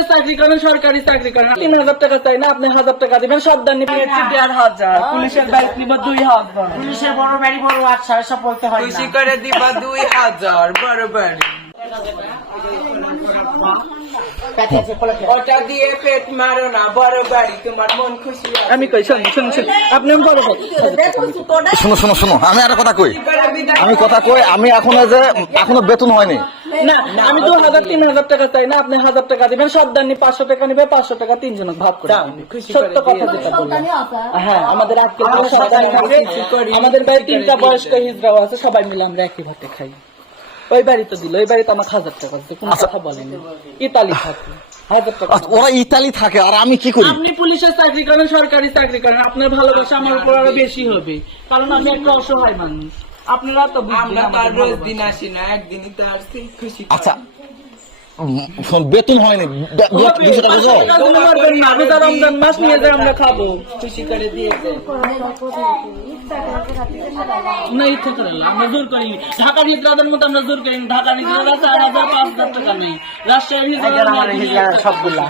পুলিশের চাকরি করেন, সরকারি চাকরি করেন, 3000 টাকা চাই না, আপনি 1000 টাকা দিবেন, সর্দার নিবেন 1500, পুলিশের বাইক নিব 2000, পুলিশের বড় বাড়ি বড় 800 বলতে হয় খুশি করে দিবা 2000 বড় বাড়ি। ওটা দিয়ে পেট মারো না, বড় বাড়ি তোমার মন খুশি। আমি কই শুনুন শুনুন শুনুন, আপনি বড় শোনো শোনো শোনো, আমি আর কথা কই, আমি এখনো বেতন হয়নি। না, আমি 2000 3000 টাকা চাই না, আপনি 1000 টাকা দিবেন, সর্দার নি 500 টাকা নিবে, 500 টাকা তিনজনক ভাগ করে দিবেন। সত্য কথা যেটা বললাম। হ্যাঁ, আমাদের আজকে আমাদের বাড়ি 3টা বয়স্ক হিজড়াও আছে, সবাই মিলে আমরা একই ভাতে খাই। ওই বাড়ি তো দিল, ওই বাড়িতে আমার 1000 টাকা আছে, কোনো কথা বলেনি। ইতালি থাকে 1000 টাকা। ওরা ইতালি থাকে আর আমি কি করি? আপনি পুলিশের চাকরি করেন, সরকারি চাকরি করেন, আপনার ভালোবাসা আমার উপর আরো বেশি হবে, কারণ আমি একটা অসহায় মানুষ। আপনারা তো আমরা তার রোজ দিন আসি না, একদিনই তো আসছি, খুশি। আচ্ছা, বেতন হয়নি, 200 টাকা দাও। রমজান মাস নিয়ে যে আমরা খাবো, খুশি করে দিয়েছে। না, ইচ্ছে করে আমরা জোর করি। ঢাকা হিজড়াদের মতো আমরা জোর করি। ঢাকা হিজড়া 4000 5000 টাকা নেই, রাজশাহী হিজড়া সবগুলা।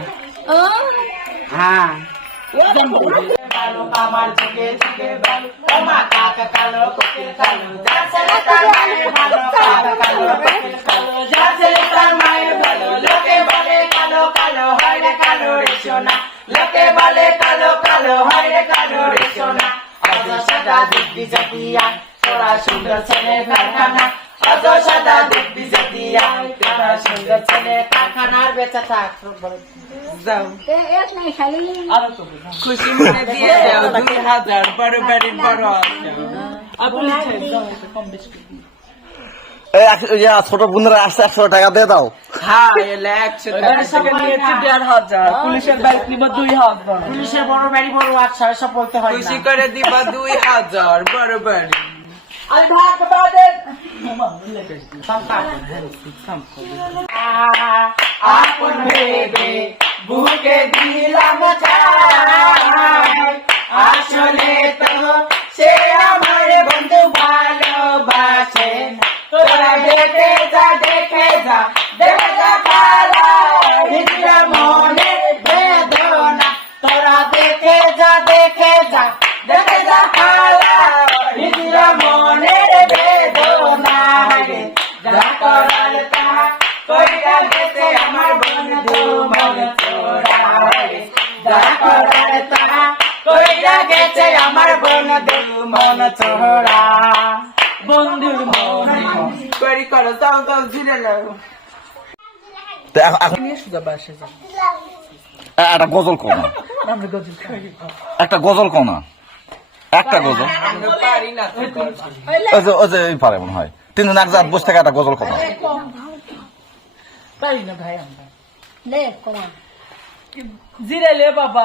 হ্যাঁ, আমার চোখে চোখে ভালো, তোমার কাকা কালো কোকিল কালো, যার ছেলে তার মায়ের ভালো, কালো কালো কোকিল কালো, যার ছেলে তার মায়ের ভালো, লোকে বলে কালো কালো হয় রে কালো রে সোনা, লোকে বলে কালো কালো হয় রে কালো রে সোনা। অজ সাদা দিব্যি জাতিয়া, তোরা সুন্দর ছেলে কারখানা, অজ সাদা দিব্যি জাতিয়া, তোরা সুন্দর ছেলে কারখানার বেচা থাক। যাও খুশি মনে দিয়ে যাও 2000 বড় বাড়ি বড় ছোট বোনেরা আসছে, 100 টাকা দিয়ে দাও। হ্যাঁ, এলে 100 টাকা নিয়েছি 1500, পুলিশের বাইক নিব 2000, পুলিশের বড় বাড়ি বড় 800 বলতে হয় খুশি করে দিবা 2000 বড় বাড়ি। আপন ভেবে বুকে দিলাম ছাই, আসলে তো সে আমার বন্ধু ভালোবাসে। তোরা দেখে যা দেখে যা দেখে যা কালা হিজড়া মনের বেদনা, তোরা দেখে যা দেখে যা দেখে যা কালা হিজড়া মনের বেদনা। যা করার তা কইরা গেছে আমার বন্ধু মন চোরা, যা করার তা কইরা গেছে আমার বন্ধু মন চোরা। বন্ধুর মনে করি করো, যাও যাও জিরে লাও। তো এখন নিয়ে সুদা বাসে যান। একটা গজল কও না, আমরা গজল খাই। একটা গজল কও না, একটা গজল। আমরা পারি না তো। ওই যে পারে মনে হয়, 3 দিন আগে বসে থেকে একটা গজল কও না। পারি না ভাই আমরা। লে কমা জিরে লে বাবা।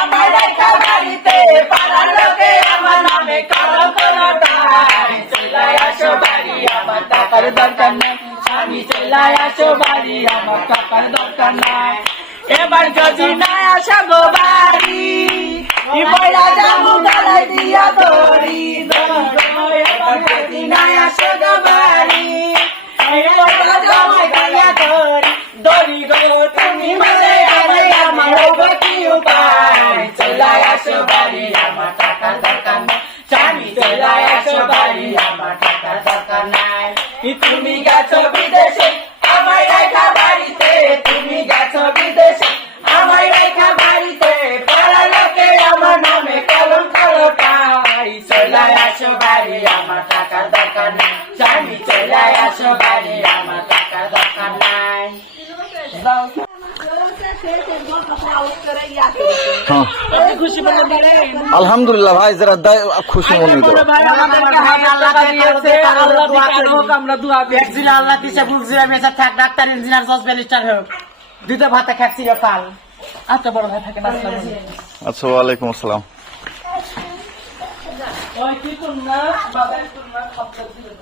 আমার একটা বাড়িতে পাড়ার লোকে আমার নামে কালো কালো টাই, চলে আসো বাড়ি আমার টাকার দরকার নেই, আমি চলে আসো বাড়ি আমার টাকার দরকার নাই। এবার যদি না আসা গো বাড়ি, বইলা যাবো গালাই দিয়া দড়ি, এবার যদি না আসো গো বাড়ি, বইলা জামাই গাইয়া দড়ি, দড়ি গো তুমি মালে আরে আমার কি উপায়, চলে আসো বাড়ি আমার টাকার দরকার নাই, আমি চলে আসো বাড়ি আমার টাকার দরকার নাই। তুমি গেছো বিদেশে আমায় রেখা বাড়িতে, তুমি গেছো বিদেশে আমায় রেখা বাড়িতে, পাড়া লোকে আমার নামে কলম কালো টাই, চলে আসো বাড়ি আমার টাকার দরকার নাই, আমি চলে আসো বাড়ি আমার টাকার দরকার নাই। হ্যাঁ, খুশি মনে করে আলহামদুলিল্লাহ ভাই, যারা দেয় খুশি মনে হইতো। আমরা দোয়া করি। একদিন আল্লাহ দিছে বুঝছি আমি এসে থাক ডাক্তার ইঞ্জিনিয়ার জজ ব্যারিস্টার হোক, দুটো ভাতে খাচ্ছি কাল। আচ্ছা বড় ভাই থাকে না। আচ্ছা, ওয়ালাইকুম আসসালাম। ওই কি করুন না বাবা করুন না, খাবার দিলে